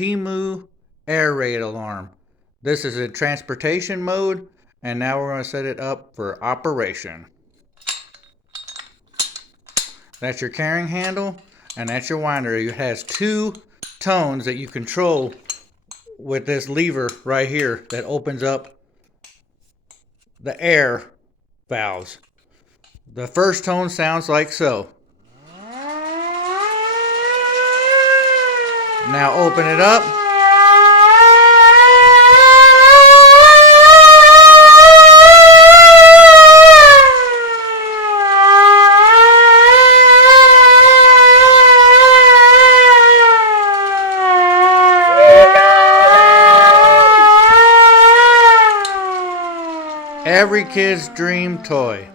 Temu Air Raid alarm. This is in transportation mode, and now we're going to set it up for operation. That's your carrying handle, and that's your winder. It has two tones that you control with this lever right here that opens up the air valves. The first tone sounds like so. Now open it up. Every kid's dream toy.